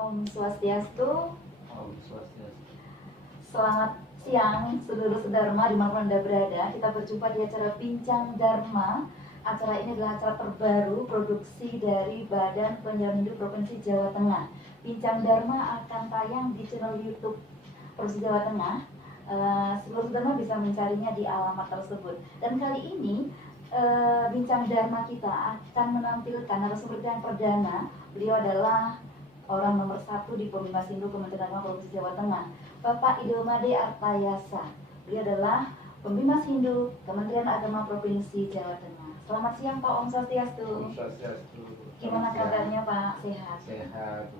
Om Swastiastu. Om Swastiastu. Selamat siang, saudara-saudara dimanapun Anda berada. Kita berjumpa di acara Bincang Dharma. Acara ini adalah acara terbaru produksi dari Badan Penyiaran Hindu Provinsi Jawa Tengah. Bincang Dharma akan tayang di channel YouTube Provinsi Jawa Tengah. Seluruh saudara bisa mencarinya di alamat tersebut. Dan kali ini Bincang Dharma kita akan menampilkan narasumber yang perdana. Beliau adalah orang nomor 1 di Pemimas Hindu Kementerian Agama Provinsi Jawa Tengah, Bapak Idelmade Artayasa. Beliau adalah Pemimas Hindu Kementerian Agama Provinsi Jawa Tengah. Selamat siang Pak. Om Swastiastu. Om Swastiastu. Gimana kabarnya Pak? Sehat? Sehat.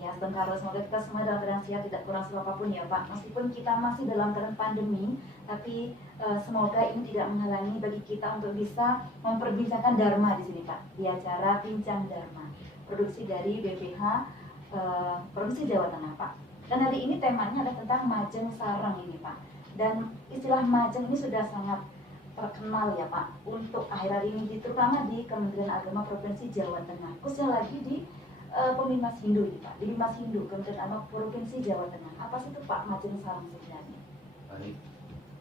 Ya, sebentar, semoga kita semua dalam keadaan sehat, tidak kurang apapun ya Pak. Meskipun kita masih dalam keadaan pandemi, tapi semoga ini tidak menghalangi bagi kita untuk bisa memperbincangkan Dharma di sini Pak, di acara Bincang Dharma, produksi dari BPH Provinsi Jawa Tengah Pak. Dan hari ini temanya adalah tentang Majeng Sareng ini Pak. Dan istilah Majeng ini sudah sangat terkenal ya Pak untuk akhir-akhir ini, terutama di Kementerian Agama Provinsi Jawa Tengah, khususnya lagi di Pemimas Hindu ini Pak, di Bimas Hindu Kementerian Agama Provinsi Jawa Tengah. Apa sih itu Pak Majeng Sareng sebenarnya? Baik,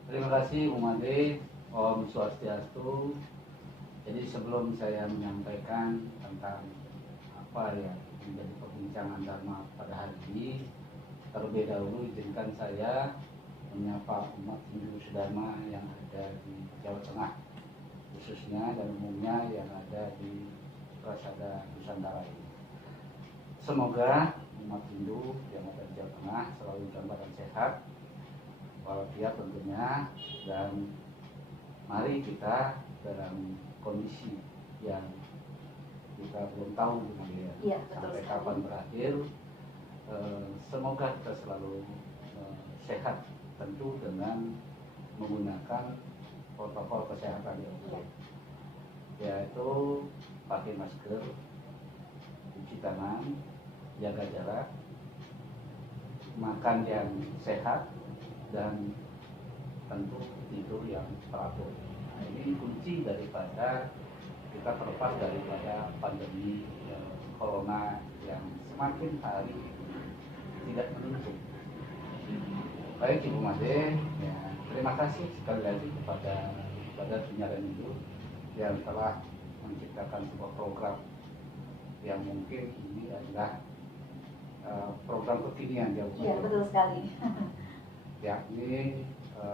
terima kasih Umade. Om Swastiastu. Jadi sebelum saya menyampaikan tentang apa yang menjadi perbincangan Dharma pada hari ini, terlebih dahulu izinkan saya menyapa umat Hindu Sedharma yang ada di Jawa Tengah, khususnya dan umumnya yang ada di Prasada Nusantara ini. Semoga umat Hindu yang ada di Jawa Tengah selalu dalam keadaan sehat, walafiat tentunya, dan mari kita dalam kondisi yang kita belum tahu sampai kapan berakhir. Semoga kita selalu sehat, tentu dengan menggunakan protokol kesehatan yang baik, yaitu pakai masker, cuci tangan, jaga jarak, makan yang sehat, dan tentu tidur yang teratur. Nah, ini kunci daripada kita terlepas daripada pandemi corona yang semakin hari tidak menentu. Baik Ibu Made, ya, terima kasih sekali lagi kepada Badan Penyiaran Hindu yang telah menciptakan sebuah program yang mungkin ini adalah program kekinian ya Bu. Iya, betul sekali. Yakni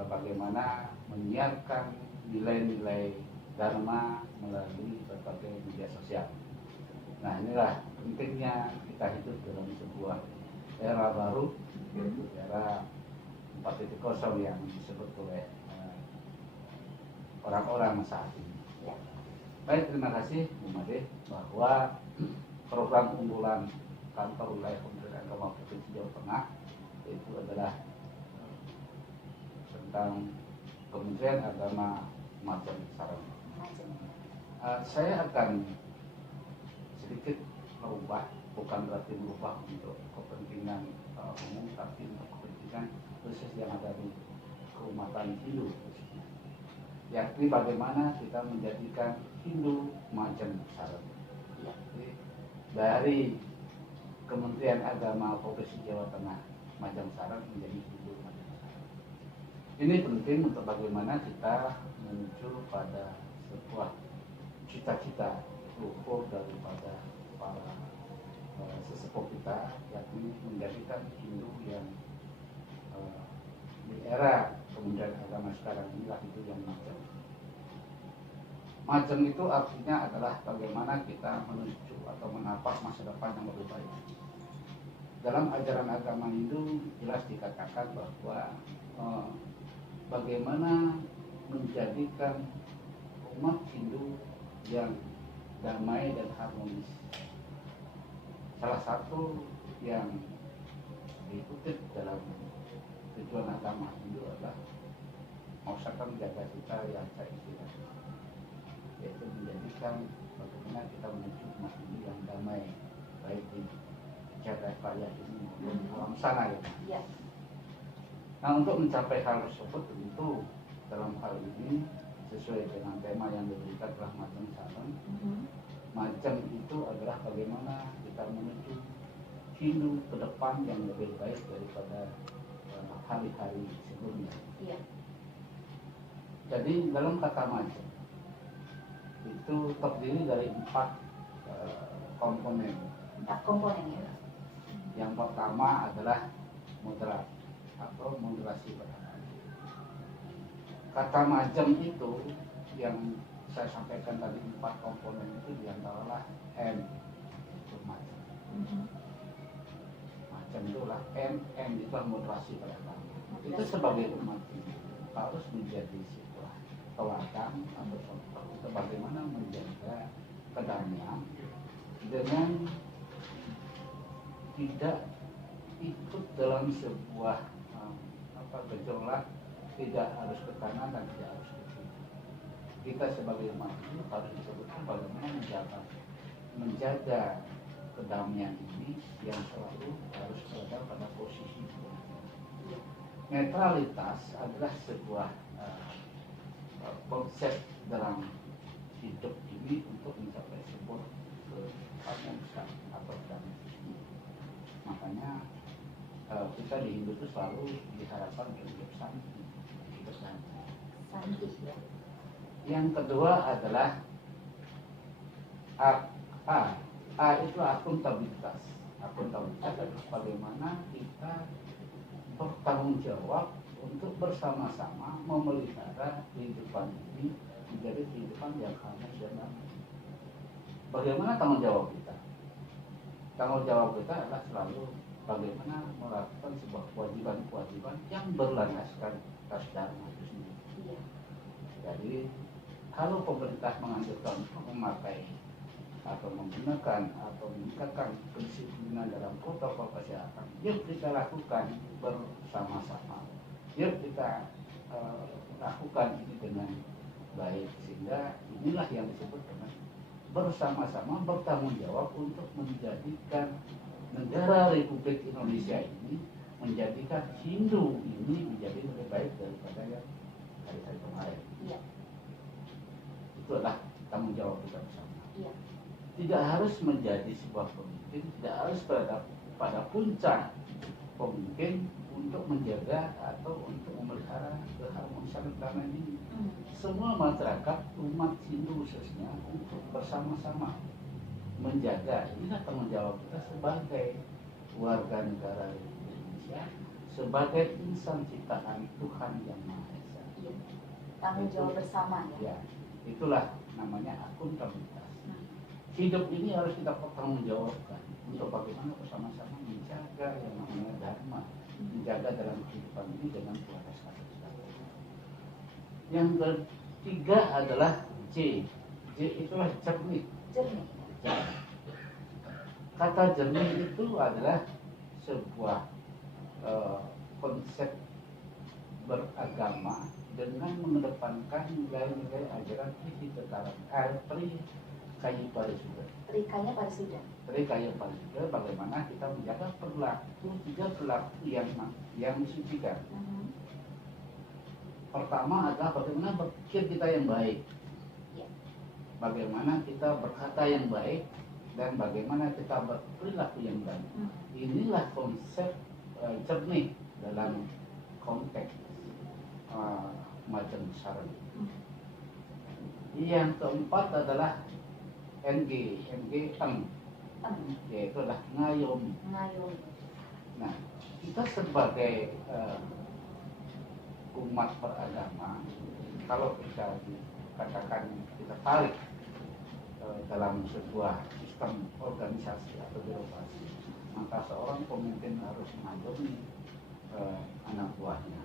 bagaimana menyiarkan nilai-nilai Dharma melalui berbagai media sosial. Nah, inilah pentingnya kita hidup dalam sebuah era baru, yaitu era 4.0 yang disebut oleh orang-orang saat ini. Baik, terima kasih Bu Made, bahwa program unggulan kantor wilayah Kementerian Agama Provinsi Jawa Tengah itu adalah tentang Kementerian Agama Majeng Sareng. Saya akan sedikit merubah, bukan berarti merubah untuk kepentingan umum, tapi untuk kepentingan khusus yang ada di keumatan Hindu khususnya, yakni bagaimana kita menjadikan Hindu Majeng Sareng. Dari Kementerian Agama Provinsi Jawa Tengah, Majeng Sareng menjadi Hindu Majeng Sareng. Ini penting untuk bagaimana kita menuju pada sebuah cita-cita luhur daripada para sesepuh kita, yakni menjadikan Hindu yang di era Kementerian Agama sekarang inilah itu yang majeng. Majeng itu artinya adalah bagaimana kita menuju atau menapak masa depan yang lebih baik. Dalam ajaran agama Hindu jelas dikatakan bahwa bagaimana menjadikan umat Hindu yang damai dan harmonis. Salah satu yang dikutip dalam tujuan agama Hindu adalah mausakan jaga cita yang istilah, yaitu menjadikan bagaimana kita menuju umat Hindu yang damai, baik di jagat raya ini maupun di alam sana ya. Nah, untuk mencapai hal tersebut tentu dalam hal ini sesuai dengan tema yang diberikan adalah Majeng Sareng. Majeng itu adalah bagaimana kita menuju Hindu ke depan yang lebih baik daripada hari-hari sebelumnya. Iya. Jadi dalam kata majeng itu terdiri dari 4 komponen. 4 komponen ya. Yang pertama adalah moderat atau moderasi beragama. Kata majeng itu yang saya sampaikan tadi 4 komponen itu diantaralah M itu majeng. Majeng itulah M itulah moderasi beragama. Itu sebagai umat ini harus menjadi sebuah teladan atau contoh untuk bagaimana menjaga kedamaian dengan tidak ikut dalam sebuah gejolak, tidak harus ke kanan dan tidak harus ke kiri. Kita sebagai umat ini harus betul-betul bagaimana menjaga kedamaian ini yang selalu harus berada pada posisi netralitas adalah sebuah konsep dalam hidup ini untuk mencapai sebuah keharmonisan atau damai. Makanya kita di Hindu itu selalu diharapkan untuk hidup santai, hidup santai. Ya. Yang kedua adalah A itu akuntabilitas. Akuntabilitas adalah bagaimana kita bertanggung jawab untuk bersama-sama memelihara kehidupan ini menjadi kehidupan yang harmonis dan damai. Bagaimana tanggung jawab kita? Tanggung jawab kita adalah selalu bagaimana melakukan sebuah kewajiban-kewajiban yang berlandaskan atas dharma itu sendiri. Iya. Jadi kalau pemerintah menganjurkan untuk memakai atau menggunakan atau meningkatkan kedisiplinan dalam protokol kesehatan, yuk kita lakukan bersama-sama, yuk kita lakukan ini dengan baik, sehingga inilah yang disebut dengan bersama-sama bertanggung jawab untuk menjadikan negara Republik Indonesia ini, menjadikan Hindu ini menjadi lebih baik daripada yang hari-hari kemarin. Iya. Itu adalah tanggung jawab kita bersama. Iya. Tidak harus menjadi sebuah pemimpin, tidak harus berada pada puncak pemimpin untuk menjaga atau untuk memelihara keharmonisan damai ini. Semua masyarakat umat Hindu khususnya untuk bersama-sama menjaga. Inilah tanggung jawab kita sebagai warga negara Indonesia, sebagai insan ciptaan Tuhan yang Maha Esa. Iya. Tanggung jawab bersama ya. Ya, itulah namanya akuntabilitas. Hidup ini harus kita pertanggungjawabkan untuk bagaimana bersama-sama menjaga yang namanya dharma, menjaga dalam kehidupan ini dengan kualitas kita. Yang ketiga adalah J. J itulah jernih. Jernih. Kata jernih itu adalah sebuah konsep beragama dengan mengedepankan nilai-nilai ajaran Trikaya Parisuda. Trikaya Parisuda. Trikaya Parisuda, bagaimana kita menjaga tiga perilaku yang disucikan. Pertama adalah bagaimana berpikir kita yang baik, bagaimana kita berkata yang baik, dan bagaimana kita berperilaku yang baik. Inilah konsep jernih dalam konteks macam besar. Yang keempat adalah NG, yaitu adalah ngayomi. Nah, kita sebagai umat beragama, kalau kita katakan kita tarik dalam sebuah sistem organisasi atau birokrasi, maka seorang pemimpin harus mengayomi anak buahnya.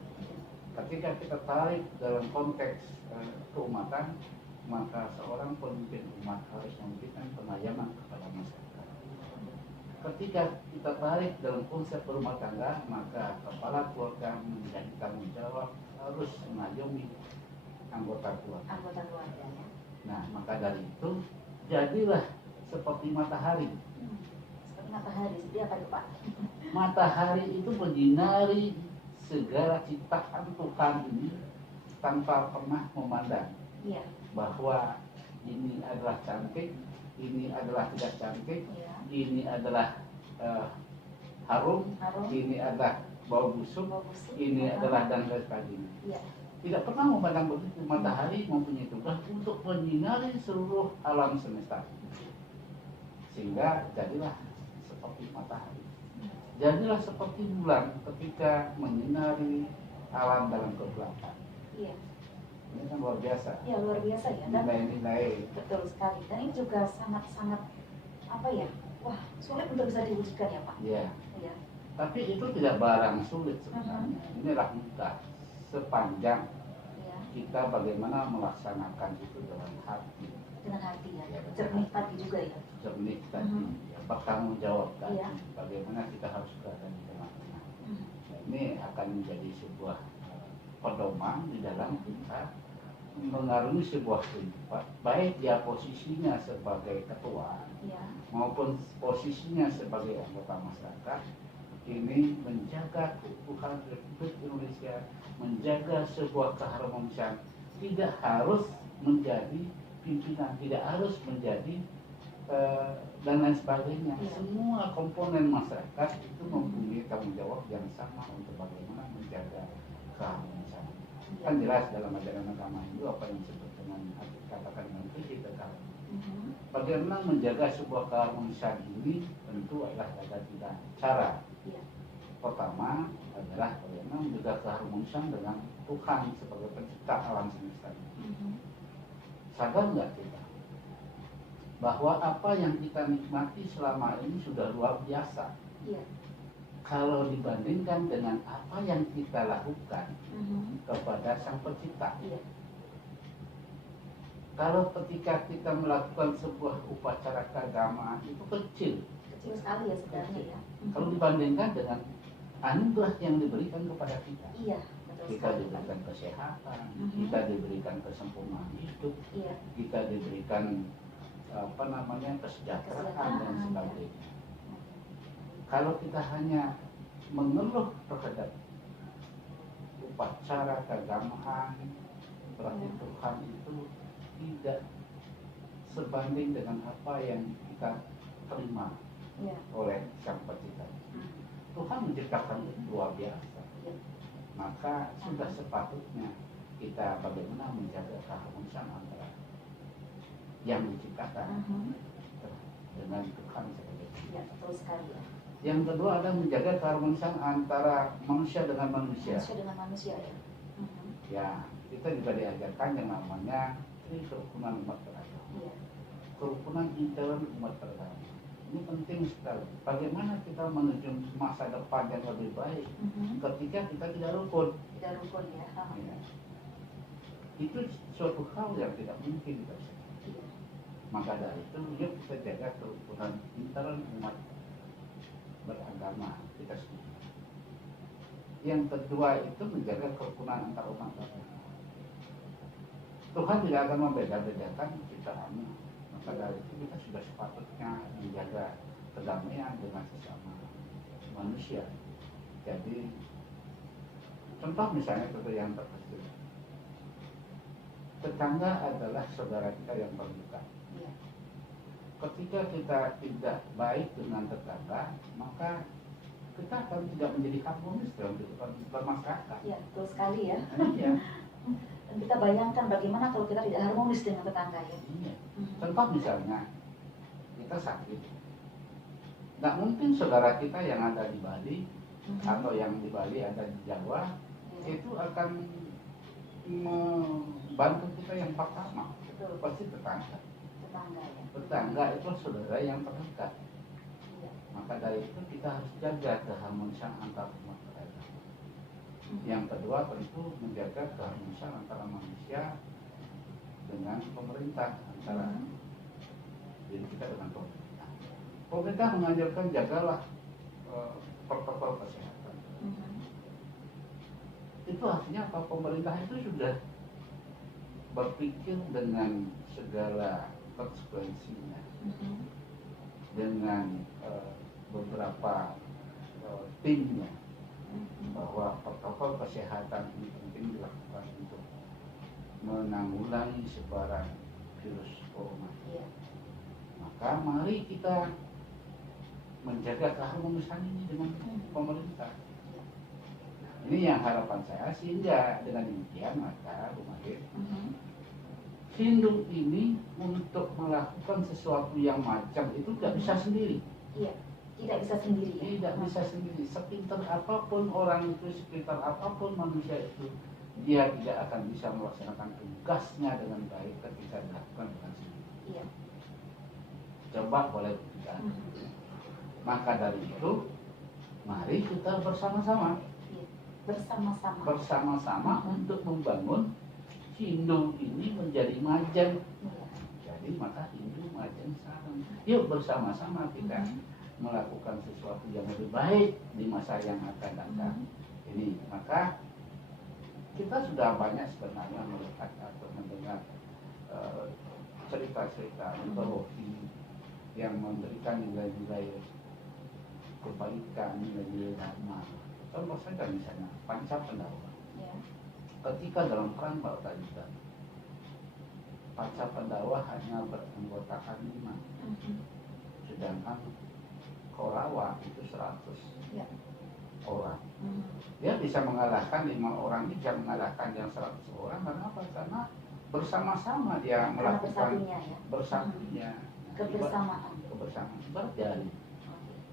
Ketika kita tarik dalam konteks keumatan, maka seorang pemimpin umat harus memberikan pengayoman kepada masyarakat. Ketika kita tarik dalam konsep berumah tangga, maka kepala keluarga menjadi tanggung jawab harus mengayomi anggota keluarga. Ya. Nah, maka dari itu jadilah seperti matahari. Seperti matahari, seperti apa itu Pak? Matahari itu menyinari segala ciptaan Tuhan ini tanpa pernah memandang. Iya. Bahwa ini adalah cantik, ini adalah tidak cantik, Ya. ini adalah harum, Harum. ini adalah bau busuk, Bau busuk. ini adalah dan lain sebagainya. Iya. Tidak pernah memandang begitu. Matahari mempunyai tugas untuk menyinari seluruh alam semesta, sehingga jadilah seperti matahari. Jadilah seperti bulan ketika menyinari alam dalam kegelapan. Iya. Ini kan luar biasa. Ya, luar biasa ya. Dan Nilai-nilai. betul sekali. Dan ini juga sangat-sangat apa ya? Wah, sulit untuk bisa diwujudkan ya Pak. Ya. Iya. Tapi itu tidak barang sulit sebenarnya. Inilah mudah. Sepanjang Iya. kita bagaimana melaksanakan itu dengan hati, Dengan hati ya. Ya, Jernih tadi juga ya. jernih tadi, Mhm. ya, bertanggung jawab tadi. Iya. Bagaimana kita harus berada di tengah-tengah. Mhm. Nah, ini akan menjadi sebuah pedoman di dalam kita mengarungi sebuah kehidupan, baik dia posisinya sebagai ketua Iya. maupun posisinya sebagai anggota masyarakat. Ini menjaga keutuhan Republik Indonesia, menjaga sebuah keharmonisan, tidak harus menjadi pimpinan, tidak harus menjadi dan lain sebagainya. Iya. Semua komponen masyarakat itu mempunyai tanggung jawab yang sama untuk bagaimana menjaga keharmonisan. Iya. Kan jelas dalam ajaran agama Hindu apa yang disebut dengan katakan dengan visi kekal. Mhm. Bagaimana menjaga sebuah keharmonisan ini tentu adalah ada tiga cara. Iya. Pertama adalah bagaimana menjaga keharmonisan dengan Tuhan sebagai pencipta alam semesta. Mhm. Sadar nggak kita bahwa apa yang kita nikmati selama ini sudah luar biasa Iya. kalau dibandingkan dengan apa yang kita lakukan Mhm. kepada Sang Pencipta. Iya. Kalau ketika kita melakukan sebuah upacara keagamaan itu kecil, Kecil sekali ya sebenarnya ya. Mhm. kalau dibandingkan dengan anugerah yang diberikan kepada kita. Iya, betul Kita sekali, Pak. diberikan kesehatan, Mhm. kita diberikan kesempurnaan hidup, Iya. kita diberikan kesejahteraan dan sebagainya. Kalau kita hanya mengeluh terhadap upacara keagamaan, berarti Ya. Tuhan itu tidak sebanding dengan apa yang kita terima Iya. oleh Sang Pencipta. Mhm. Tuhan menciptakan itu luar biasa. Iya. Maka sudah sepatutnya kita bagaimana menjaga keharmonisan antara yang diciptakan Mhm. dengan Tuhan sebagai Iya, betul sekali ya. Yang kedua adalah menjaga keharmonisan antara manusia dengan manusia. Manusia dengan manusia ya. Mhm. Ya, kita juga diajarkan yang namanya kerukunan umat beragama. Iya. Kerukunan intern umat beragama. Ini penting sekali. Bagaimana kita menuju masa depan yang lebih baik Mhm. ketika kita tidak rukun. Tidak rukun ya. Ah. Ya. Itu suatu hal yang tidak mungkin kita bisa. Iya. Maka dari itu, yuk kita jaga kerukunan intern umat beragama kita sendiri. Yang kedua itu menjaga kerukunan antar umat beragama. Tuhan tidak akan membeda-bedakan ciptaannya. Maka dari itu kita sudah sepatutnya menjaga kedamaian dengan sesama manusia. Jadi contoh misalnya contoh yang terkecil, tetangga adalah saudara kita yang terdekat. Iya. Ketika kita tidak baik dengan tetangga, maka kita akan tidak menjadi harmonis dalam kehidupan bermasyarakat. Iya, betul sekali ya. Iya. Dan kita bayangkan bagaimana kalau kita tidak harmonis dengan tetangga ya. Iya. Mhm. Contoh misalnya, kita sakit. Nggak mungkin saudara kita yang ada di Bali Mhm. atau yang di Bali ada di Jawa Iya. itu akan membantu kita yang pertama. Betul. Pasti tetangga. Tetangga ya. Tetangga itu saudara yang terdekat. Iya. Maka dari itu kita harus jaga keharmonisan antar umat beragama. Mhm. Yang kedua tentu menjaga keharmonisan antara manusia dengan pemerintah, antara Mhm. diri kita dengan pemerintah. Pemerintah mengajarkan jagalah protokol kesehatan. Mhm. Itu artinya apa? Pemerintah itu sudah berpikir dengan segala konsekuensinya, Mhm. dengan beberapa timnya, Mhm. bahwa protokol kesehatan ini penting dilakukan untuk menanggulangi sebaran virus corona. Iya. Maka mari kita menjaga keharmonisan ini dengan pemerintah. Ini yang harapan saya, sehingga dengan demikian maka Bu Made, Hindu ini untuk melakukan sesuatu yang macam itu tidak bisa sendiri. Iya, tidak bisa sendiri. Ya? Tidak bisa sendiri. Sepintar apapun orang itu, sepintar apapun manusia itu, dia tidak akan bisa melaksanakan tugasnya dengan baik ketika dilakukan dengan sendiri. Iya. Coba boleh kita. Maka dari itu, mari kita bersama-sama. Iya. Bersama-sama. Bersama-sama untuk membangun Hindu ini menjadi majan. Iya. Jadi maka Hindu majan sarang. Yuk bersama-sama kita melakukan sesuatu yang lebih baik di masa yang akan datang. Ini maka kita sudah banyak sebenarnya melihat atau mendengar cerita-cerita mitologi yang memberikan nilai-nilai kebaikan, nilai-nilai dharma. Contoh saja misalnya Panca Pandawa. Ya. Ketika dalam perang Bharatayuddha, Panca Pandawa hanya beranggotakan 5, sedangkan Kaurawa itu 100 Ya. orang. Dia bisa mengalahkan 5 orang, bisa mengalahkan yang 100 orang. Karena apa? Karena bersama-sama dia melakukan bersatunya. Kebersamaan. Kebersamaan. Ibarat jaring.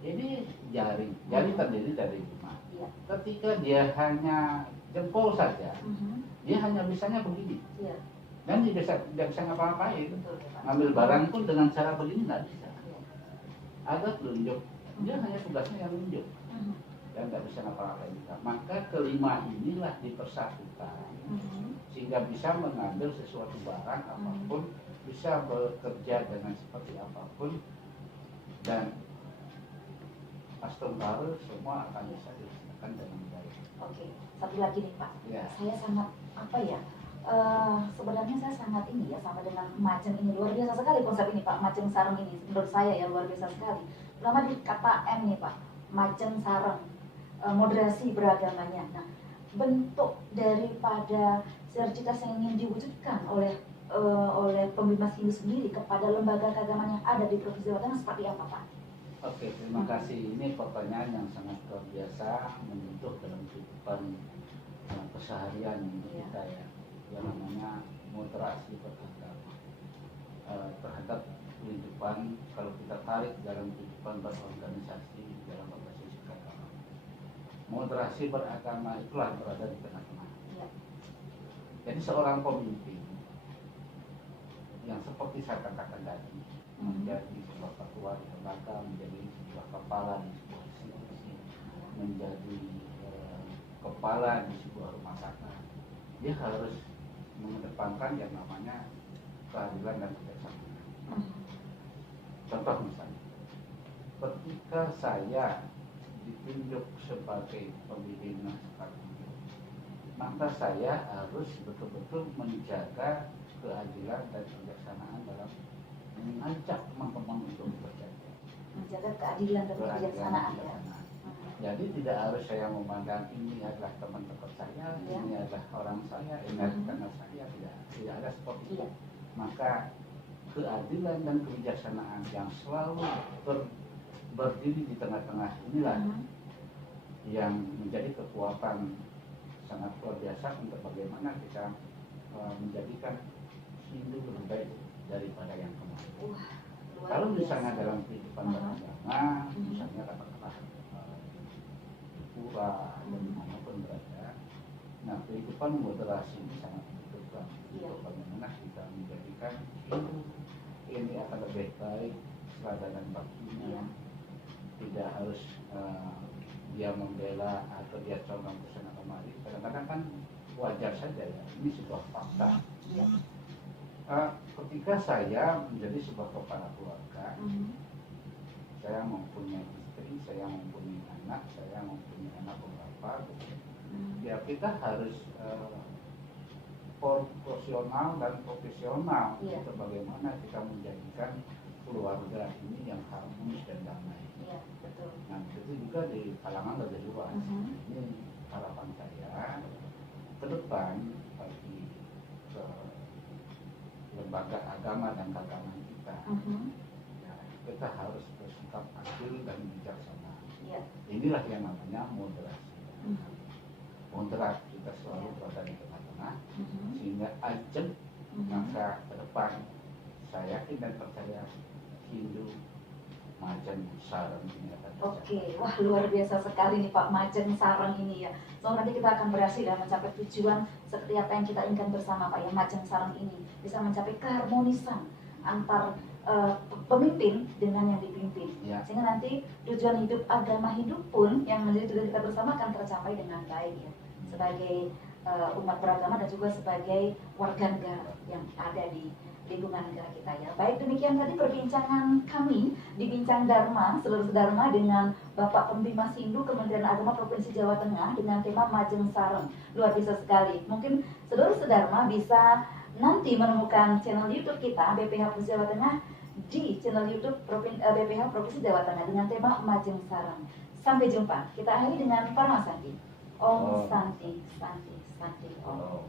Ini jaring terdiri dari 5. Ya. Ketika dia hanya jempol saja, dia hanya bisanya begini. Ya. Dan dia tidak bisa ngapa-ngapain. Betul, Pak. Ngambil barang pun dengan cara begini nggak bisa. Ya. Agak telunjuk. Dia hanya tugasnya yang menunjuk. Dan tidak bisa ngapa-ngapain juga. Maka kelima inilah dipersatukan sehingga bisa mengambil sesuatu barang apapun, bisa bekerja dengan seperti apapun, dan Astungkara semua akan bisa dilaksanakan dengan baik. Oke, satu lagi nih Pak. Ya. Saya sangat sebenarnya saya sangat ini ya sama dengan macam ini, luar biasa sekali konsep ini Pak, macam sarang ini menurut saya ya luar biasa sekali. Pertama di kata M nih Pak, macam sarang, moderasi beragamanya. Nah, bentuk daripada sinergitas yang ingin diwujudkan oleh pembimbing Hindu sendiri kepada lembaga keagamaan yang ada di Provinsi Jawa Tengah seperti apa Pak? Oke, terima kasih. Ini pertanyaan yang sangat luar biasa, menyentuh dalam kehidupan keseharian kita ya, yang namanya moderasi beragama terhadap kehidupan. Kalau kita tarik dalam kehidupan berorganisasi dalam berbasis keagamaan, moderasi beragama itulah berada di tengah-tengah. Ya. Jadi seorang pemimpin yang seperti saya katakan tadi, menjadi sebuah ketua di lembaga, menjadi sebuah kepala di sebuah institusi, menjadi kepala di sebuah rumah sakit, dia harus mengedepankan yang namanya keadilan dan kebijaksanaan. Contoh misalnya, ketika saya ditunjuk sebagai pembina seperti itu, maka saya harus betul-betul menjaga keadilan dan kebijaksanaan dalam mengajak teman-teman untuk bekerja. Menjaga keadilan dan kebijaksanaan ya. Jadi tidak harus saya memandang ini adalah teman dekat saya, Ya. ini adalah orang saya, ini adalah karena saya, tidak ada seperti itu. Iya. Maka keadilan dan kebijaksanaan yang selalu berdiri di tengah-tengah inilah yang menjadi kekuatan sangat luar biasa untuk bagaimana kita menjadikan Hindu lebih baik daripada yang kemarin. Kalau misalnya dalam kehidupan beragama, misalnya katakanlah pura dan dimanapun berada, nah kehidupan moderasi ini sangat dibutuhkan untuk bagaimana kita menjadikan Hindu ini akan lebih baik selada dan baktinya. Tidak harus dia membela atau dia condong ke sana kemari. Kadang-kadang kan wajar saja ya, ini sebuah fakta. Ketika saya menjadi sebuah kepala keluarga, saya mempunyai istri, saya mempunyai anak, saya mempunyai anak beberapa, ya kita harus proporsional dan profesional untuk bagaimana kita menjadikan keluarga ini yang harmonis dan damai. Iya, betul. Nah, itu juga di kalangan lebih luas. Ini harapan saya ke depan bagi lembaga agama dan keagamaan kita. Ya, kita harus bersikap adil dan bijaksana. Ya. Inilah yang namanya moderasi. Mhm. Moderat kita selalu berada di tengah-tengah, Mhm. sehingga ajeng Mhm. maka ke depan saya yakin dan percaya Hindu Majeng Sareng ini akan tercapai. Oke, wah luar biasa sekali nih Pak Majeng Sareng ini ya. So nanti kita akan berhasil dan mencapai tujuan seperti apa yang kita inginkan bersama Pak ya. Majeng Sareng ini bisa mencapai keharmonisan antar pemimpin dengan yang dipimpin. Ya. Sehingga nanti tujuan hidup agama Hindu pun yang menjadi tujuan kita bersama akan tercapai dengan baik ya. Sebagai umat beragama dan juga sebagai warga negara yang ada di lingkungan negara kita ya. Baik, demikian tadi perbincangan kami di Bincang Dharma, seluruh Dharma dengan Bapak Pembimas Hindu Kementerian Agama Provinsi Jawa Tengah dengan tema Majeng Sareng. Luar biasa sekali. Mungkin seluruh Dharma bisa nanti menemukan channel YouTube kita BPH Provinsi Jawa Tengah di channel YouTube BPH Provinsi Jawa Tengah dengan tema Majeng Sareng. Sampai jumpa. Kita akhiri dengan Paramasanti. Om Santi, Santi, Santi, Om.